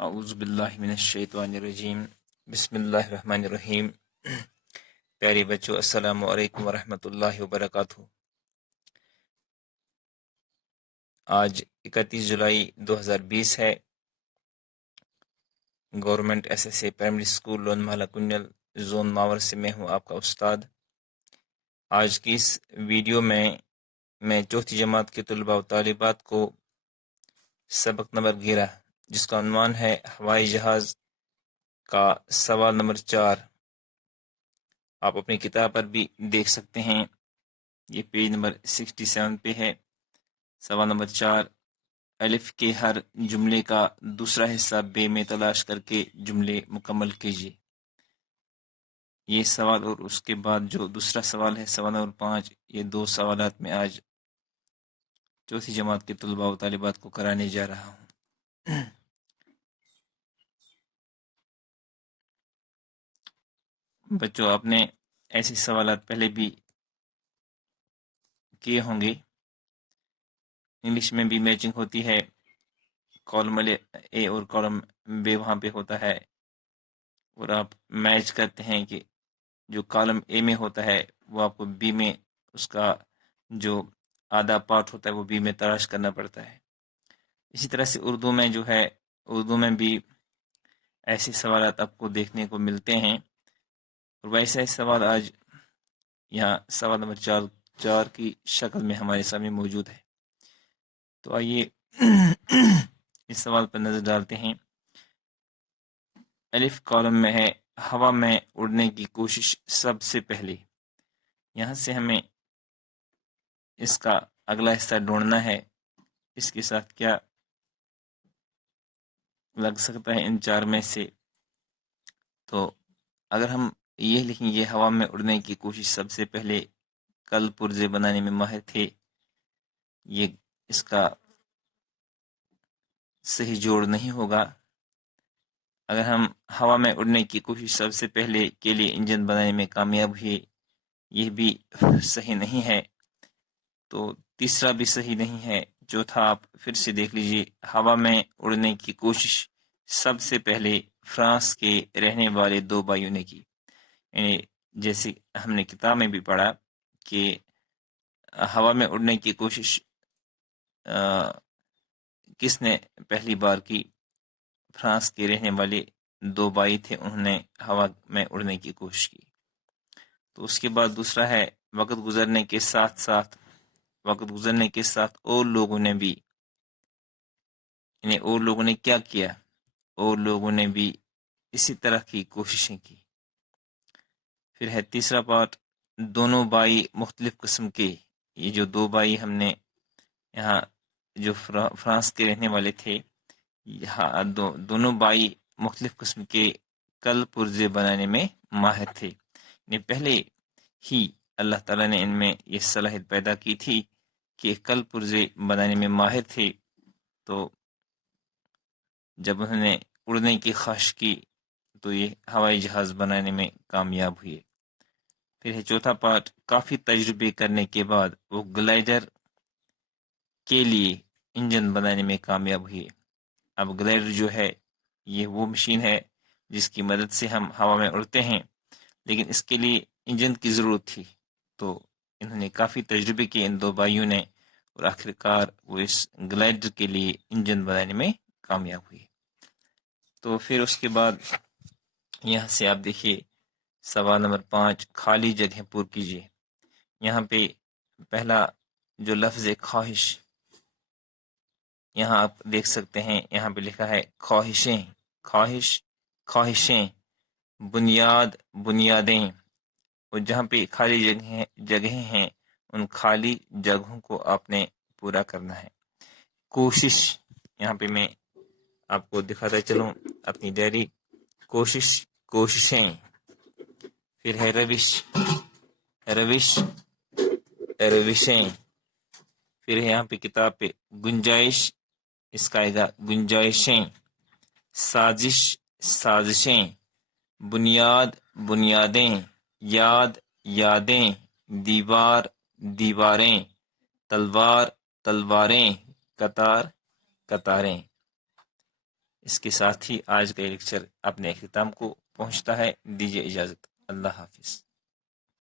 اعوذ باللہ من الشیطان الرجیم بسم اللہ الرحمن الرحیم۔ پیارے بچوں، السلام علیکم ورحمۃ اللہ وبرکاتہ۔ آج 31 جولائی 2020 ہے۔ Government S S a primary school loan محلہ کنڈل زون ماور سے میں ہوں آپ کا استاد۔ آج کی اس ویڈیو میں چوتھی جماعت کے طلباء و طالبات کو سبق نمبر 11 جس کا عنوان ہے ہوائی جہاز کا سوال نمبر 4، آپ اپنی کتاب پر بھی دیکھ سکتے ہیں، یہ پیج نمبر 67 پہ ہے۔ سوال نمبر 4، الف کے ہر جملے کا دوسرا حصہ بے میں تلاش کر کے جملے مکمل کیجیے۔ یہ سوال اور اس کے بعد جو دوسرا سوال ہے سوال نمبر 5، یہ دو سوالات میں آج چوتھی جماعت کے طلباء و طالبات کو کرانے جا رہا ہوں۔ بچوں، آپ نے ایسے سوالات پہلے بھی کیے ہوں گے۔ انگلش میں بھی میچنگ ہوتی ہے، کالم اے اور کالم بی وہاں پہ ہوتا ہے، اور آپ میچ کرتے ہیں کہ جو کالم اے میں ہوتا ہے وہ آپ کو بی میں اس کا جو آدھا پارٹ ہوتا ہے وہ بی میں تلاش کرنا پڑتا ہے۔ اسی طرح سے اردو میں جو ہے، اردو میں بھی ایسے سوالات آپ کو دیکھنے کو ملتے ہیں، اور ویسا ہی سوال آج یہاں سوال نمبر 4 کی شکل میں ہمارے سامنے موجود ہے۔ تو آئیے اس سوال پر نظر ڈالتے ہیں۔ الف کالم میں ہے ہوا میں اڑنے کی کوشش سب سے پہلے۔ یہاں سے ہمیں اس کا اگلا حصہ ڈھونڈنا ہے، اس کے ساتھ کیا لگ سکتا ہے ان چار میں سے۔ تو اگر ہم یہ لکھیں گے ہوا میں اڑنے کی کوشش سب سے پہلے کل پرزے بنانے میں ماہر تھے، یہ اس کا صحیح جوڑ نہیں ہوگا۔ اگر ہم ہوا میں اڑنے کی کوشش سب سے پہلے کے لیے انجن بنانے میں کامیاب ہوئے، یہ بھی صحیح نہیں ہے۔ تو تیسرا بھی صحیح نہیں ہے۔ چوتھا آپ پھر سے دیکھ لیجئے، ہوا میں اڑنے کی کوشش سب سے پہلے فرانس کے رہنے والے دو بھائیوں نے کی۔ یعنی جیسے ہم نے کتاب میں بھی پڑھا کہ ہوا میں اڑنے کی کوشش کس نے پہلی بار کی؟ فرانس کے رہنے والے دو بھائی تھے، انہوں نے ہوا میں اڑنے کی کوشش کی۔ تو اس کے بعد دوسرا ہے وقت گزرنے کے ساتھ اور لوگوں نے بھی، یعنی اور لوگوں نے کیا کیا؟ اور لوگوں نے بھی اسی طرح کی کوششیں کی۔ پھر ہے تیسرا پارٹ، دونوں بھائی مختلف قسم کے، یہ جو دو بھائی ہم نے یہاں جو فرانس کے رہنے والے تھے، یہاں دونوں بھائی مختلف قسم کے کل پرزے بنانے میں ماہر تھے۔ یعنی پہلے ہی اللہ تعالیٰ نے ان میں یہ صلاحیت پیدا کی تھی کہ کل پرزے بنانے میں ماہر تھے، تو جب انہوں نے اڑنے کی خواہش کی تو یہ ہوائی جہاز بنانے میں کامیاب ہوئے۔ پھر ہے چوتھا پارٹ، کافی تجربے کرنے کے بعد وہ گلائڈر کے لیے انجن بنانے میں کامیاب ہوئے۔ اب گلائڈر جو ہے یہ وہ مشین ہے جس کی مدد سے ہم ہوا میں اڑتے ہیں، لیکن اس کے لیے انجن کی ضرورت تھی، تو انہوں نے کافی تجربے کیے ان دو بھائیوں نے، اور آخرکار وہ اس گلائڈر کے لیے انجن بنانے میں کامیاب ہوئے۔ تو پھر اس کے بعد یہاں سے آپ دیکھیے سوال نمبر 5، خالی جگہ پر کیجیے۔ یہاں پہ پہلا جو لفظ ہے خواہش، یہاں آپ دیکھ سکتے ہیں، یہاں پہ لکھا ہے خواہشیں، خواہشیں، بنیادیں، اور جہاں پہ خالی جگہیں ہیں ان خالی جگہوں کو آپ نے پورا کرنا ہے۔ کوشش، یہاں پہ میں آپ کو دکھاتا چلوں اپنی ڈائری، کوششیں، پھر ہے روشیں، پھر ہے یہاں پہ کتاب پہ گنجائش، اس کا آئے گا گنجائشیں، سازشیں، بنیادیں، یادیں، دیواریں، تلواریں، قطاریں۔ اس کے ساتھ ہی آج کا لیکچر اپنے اختتام کو پہنچتا ہے. دیجیے اجازت. اللہ حافظ.